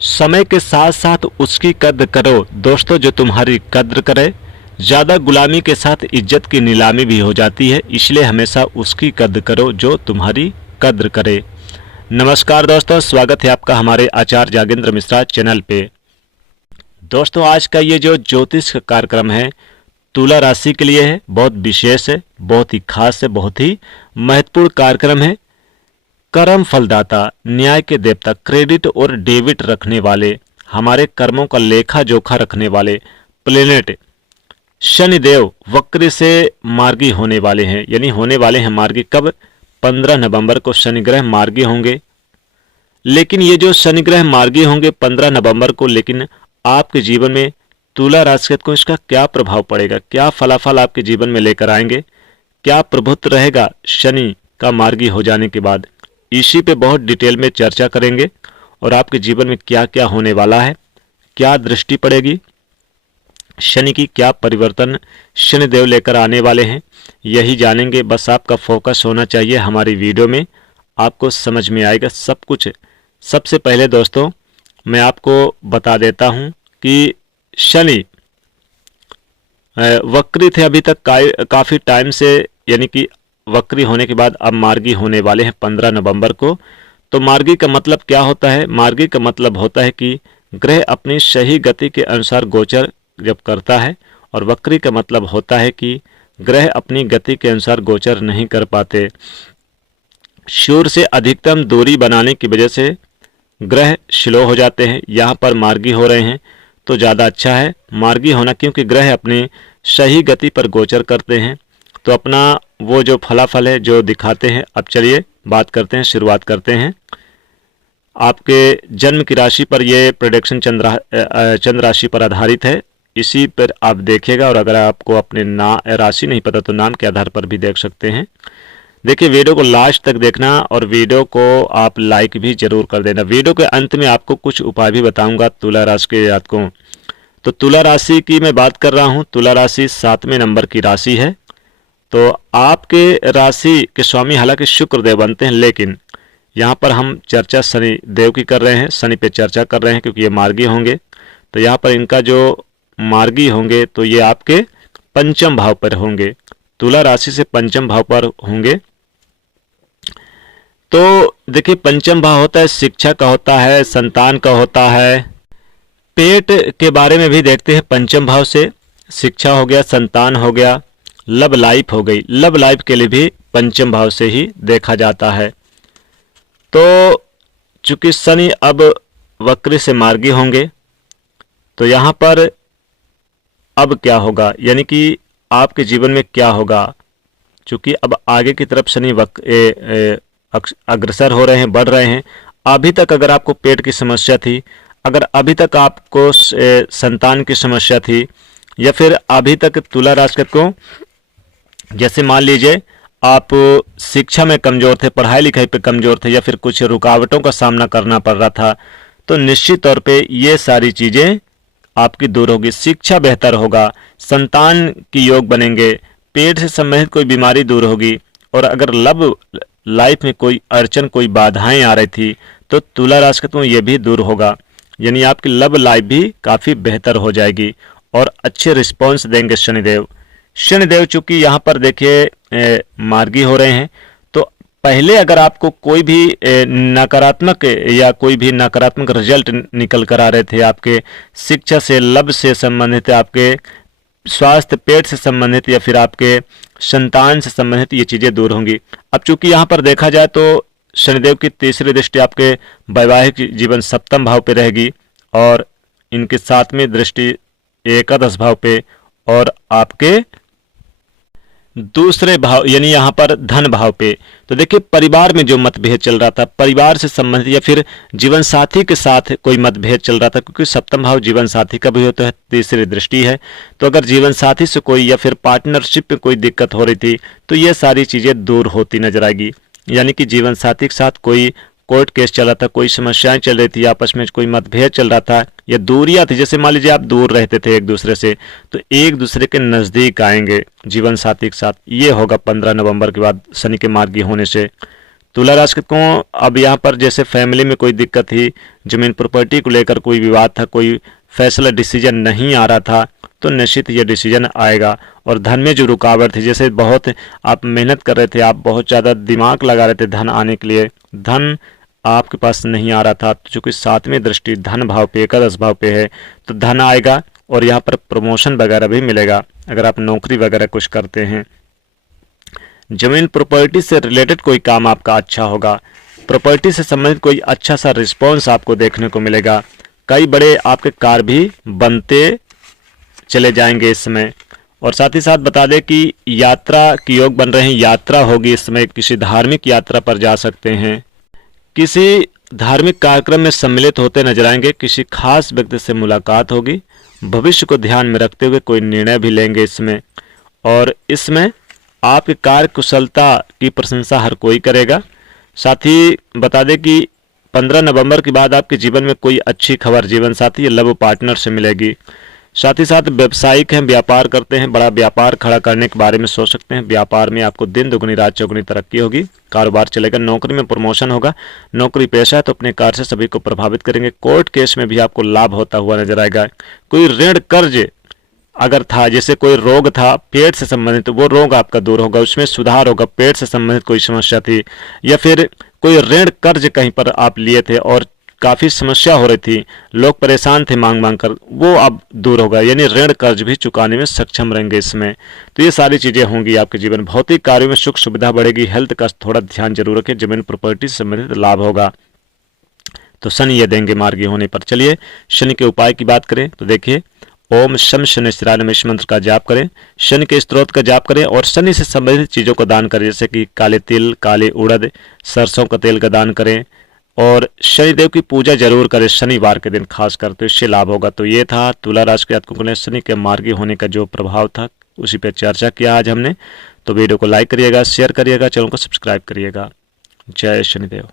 समय के साथ साथ उसकी कद्र करो दोस्तों जो तुम्हारी कद्र करे। ज़्यादा गुलामी के साथ इज्जत की नीलामी भी हो जाती है, इसलिए हमेशा उसकी कद्र करो जो तुम्हारी कद्र करे। नमस्कार दोस्तों, स्वागत है आपका हमारे आचार्य जागेंद्र मिश्रा चैनल पे। दोस्तों आज का ये जो ज्योतिष का कार्यक्रम है तुला राशि के लिए है, बहुत विशेष है, बहुत ही खास है, बहुत ही महत्वपूर्ण कार्यक्रम है। कर्म फलदाता, न्याय के देवता, क्रेडिट और डेबिट रखने वाले, हमारे कर्मों का लेखा जोखा रखने वाले प्लेनेट शनिदेव वक्र से मार्गी होने वाले हैं, यानी होने वाले हैं मार्गी। कब? 15 नवंबर को शनि ग्रह मार्गी होंगे। लेकिन ये जो शनि ग्रह मार्गी होंगे 15 नवंबर को, लेकिन आपके जीवन में तुला राशि को इसका क्या प्रभाव पड़ेगा, क्या फलाफल आपके जीवन में लेकर आएंगे, क्या प्रभुत्व रहेगा शनि का मार्गी हो जाने के बाद, इसी पे बहुत डिटेल में चर्चा करेंगे। और आपके जीवन में क्या क्या होने वाला है, क्या दृष्टि पड़ेगी शनि की, क्या परिवर्तन शनिदेव लेकर आने वाले हैं, यही जानेंगे। बस आपका फोकस होना चाहिए हमारी वीडियो में, आपको समझ में आएगा सब कुछ। सबसे पहले दोस्तों मैं आपको बता देता हूं कि शनि वक्री थे अभी तक काफ़ी टाइम से, यानी कि वक्री होने के बाद अब मार्गी होने वाले हैं 15 नवंबर को। तो मार्गी का मतलब क्या होता है? मार्गी का मतलब होता है कि ग्रह अपनी सही गति के अनुसार गोचर जब करता है, और वक्री का मतलब होता है कि ग्रह अपनी गति के अनुसार गोचर नहीं कर पाते। सूर्य से अधिकतम दूरी बनाने की वजह से ग्रह स्लो हो जाते हैं। यहाँ पर मार्गी हो रहे हैं तो ज़्यादा अच्छा है मार्गी होना, क्योंकि ग्रह अपने सही गति पर गोचर करते हैं तो अपना वो जो फलाफल है जो दिखाते हैं। अब चलिए बात करते हैं, शुरुआत करते हैं। आपके जन्म की राशि पर ये प्रेडिक्शन चंद्र राशि पर आधारित है, इसी पर आप देखिएगा। और अगर आपको अपने राशि नहीं पता तो नाम के आधार पर भी देख सकते हैं। देखिए वीडियो को लास्ट तक देखना और वीडियो को आप लाइक भी जरूर कर देना। वीडियो के अंत में आपको कुछ उपाय भी बताऊंगा तुला राशि के जातकों। तो तुला राशि की मैं बात कर रहा हूं। तुला राशि 7वें नंबर की राशि है। तो आपके राशि के स्वामी हालांकि शुक्र देव बनते हैं, लेकिन यहाँ पर हम चर्चा शनि देव की कर रहे हैं, शनि पे चर्चा कर रहे हैं क्योंकि ये मार्गी होंगे। तो यहाँ पर इनका जो मार्गी होंगे तो ये आपके पंचम भाव पर होंगे, तुला राशि से पंचम भाव पर होंगे। तो देखिए पंचम भाव होता है शिक्षा का, होता है संतान का, होता है पेट के बारे में भी देखते हैं। पंचम भाव से शिक्षा हो गया, संतान हो गया, लव लाइफ हो गई। लव लाइफ के लिए भी पंचम भाव से ही देखा जाता है। तो चूंकि शनि अब वक्र से मार्गी होंगे तो यहाँ पर अब क्या होगा, यानी कि आपके जीवन में क्या होगा, चूंकि अब आगे की तरफ शनि अग्रसर हो रहे हैं, बढ़ रहे हैं। अभी तक अगर आपको पेट की समस्या थी, अगर अभी तक आपको संतान की समस्या थी, या फिर अभी तक तुला राशि को जैसे मान लीजिए आप शिक्षा में कमजोर थे, पढ़ाई लिखाई पे कमजोर थे, या फिर कुछ रुकावटों का सामना करना पड़ रहा था, तो निश्चित तौर पे ये सारी चीजें आपकी दूर होगी। शिक्षा बेहतर होगा, संतान की योग बनेंगे, पेट से संबंधित कोई बीमारी दूर होगी। और अगर लव लाइफ में कोई अड़चन, कोई बाधाएं आ रही थी तो तुला राशि को ये भी दूर होगा, यानी आपकी लव लाइफ भी काफी बेहतर हो जाएगी और अच्छे रिस्पॉन्स देंगे शनिदेव। शनिदेव चूंकि यहाँ पर देखिए मार्गी हो रहे हैं, तो पहले अगर आपको कोई भी नकारात्मक या कोई भी नकारात्मक रिजल्ट निकल कर आ रहे थे, आपके शिक्षा से, लव से संबंधित, आपके स्वास्थ्य, पेट से संबंधित, या फिर आपके संतान से संबंधित, ये चीजें दूर होंगी। अब चूंकि यहाँ पर देखा जाए तो शनिदेव की तीसरी दृष्टि आपके वैवाहिक जीवन 7वें भाव पे रहेगी, और इनकी 7वीं दृष्टि एकादश भाव पे, और आपके दूसरे भाव यानी यहाँ पर धन भाव पे। तो देखिए परिवार में जो मतभेद चल रहा था, परिवार से संबंधित या फिर जीवन साथी के साथ कोई मतभेद चल रहा था, क्योंकि 7वां भाव जीवन साथी का भी होता है, तीसरी दृष्टि है। तो अगर जीवन साथी से कोई या फिर पार्टनरशिप में कोई दिक्कत हो रही थी तो ये सारी चीजें दूर होती नजर आएगी। यानी कि जीवन साथी के साथ कोई कोर्ट केस चल रहा था, कोई समस्याएं चल रही थी, आपस में कोई मतभेद चल रहा था, या दूरियां थी, जैसे मान लीजिए आप दूर रहते थे एक दूसरे से, तो एक दूसरे के नजदीक आएंगे जीवन साथी के साथ। ये होगा 15 नवंबर के बाद शनि के मार्गी होने से। तुला राशि को अब यहाँ पर जैसे फैमिली में कोई दिक्कत थी, जमीन प्रॉपर्टी को लेकर कोई विवाद था, कोई फैसला डिसीजन नहीं आ रहा था, तो निश्चित ये डिसीजन आएगा। और धन में जो रुकावट थी, जैसे बहुत आप मेहनत कर रहे थे, आप बहुत ज़्यादा दिमाग लगा रहे थे धन आने के लिए, धन आपके पास नहीं आ रहा था, तो चूंकि सातवीं दृष्टि धन भाव पे, एकादश भाव पे है, तो धन आएगा और यहाँ पर प्रमोशन वगैरह भी मिलेगा अगर आप नौकरी वगैरह कुछ करते हैं। जमीन प्रॉपर्टी से रिलेटेड कोई काम आपका अच्छा होगा, प्रॉपर्टी से संबंधित कोई अच्छा सा रिस्पॉन्स आपको देखने को मिलेगा। कई बड़े आपके कार्य भी बनते चले जाएंगे इस समय। और साथ ही साथ बता दें कि यात्रा के योग बन रहे हैं, यात्रा होगी इस समय, किसी धार्मिक यात्रा पर जा सकते हैं, किसी धार्मिक कार्यक्रम में सम्मिलित होते नजर आएंगे, किसी खास व्यक्ति से मुलाकात होगी, भविष्य को ध्यान में रखते हुए कोई निर्णय भी लेंगे इसमें। और इसमें आपकी कार्य कुशलता की प्रशंसा हर कोई करेगा। साथ ही बता दें कि 15 नवंबर के बाद आपके जीवन में कोई अच्छी खबर जीवन साथी या लव पार्टनर से मिलेगी। साथ ही साथ व्यावसायिक हैं, व्यापार करते हैं, बड़ा व्यापार खड़ा करने के बारे में सोच सकते हैं। व्यापार में आपको दिन दुगनी रात चौगुनी तरक्की होगी, कारोबार चलेगा, नौकरी में प्रमोशन होगा। नौकरी पेशा है तो अपने कार्य से सभी को प्रभावित करेंगे। कोर्ट केस में भी आपको लाभ होता हुआ नजर आएगा। कोई ऋण कर्ज अगर था, जैसे कोई रोग था पेट से संबंधित, तो वो रोग आपका दूर होगा, उसमें सुधार होगा। पेट से संबंधित कोई समस्या थी या फिर कोई ऋण कर्ज कहीं पर आप लिए थे और काफ़ी समस्या हो रही थी, लोग परेशान थे मांग मांग कर, वो अब दूर होगा, यानी ऋण कर्ज भी चुकाने में सक्षम रहेंगे इसमें। तो ये सारी चीज़ें होंगी आपके जीवन। भौतिक कार्यों में सुख सुविधा बढ़ेगी, हेल्थ का थोड़ा ध्यान जरूर रखें, जमीन प्रॉपर्टी से संबंधित लाभ होगा। तो शनि ये देंगे मार्गी होने पर। चलिए शनि के उपाय की बात करें तो देखिए, ओम शम शनिश्चराय नमः इस मंत्र का जाप करें, शनि के स्तोत्र का जाप करें और शनि से संबंधित चीज़ों का दान करें, जैसे कि काले तिल, काले उड़द, सरसों का तेल का दान करें और शनिदेव की पूजा जरूर करें शनिवार के दिन खास कर, तो इससे लाभ होगा। तो ये था तुला राशि के जातकों के लिए शनि के मार्गी होने का जो प्रभाव था, उसी पे चर्चा किया आज हमने। तो वीडियो को लाइक करिएगा, शेयर करिएगा, चैनल को सब्सक्राइब करिएगा। जय शनिदेव।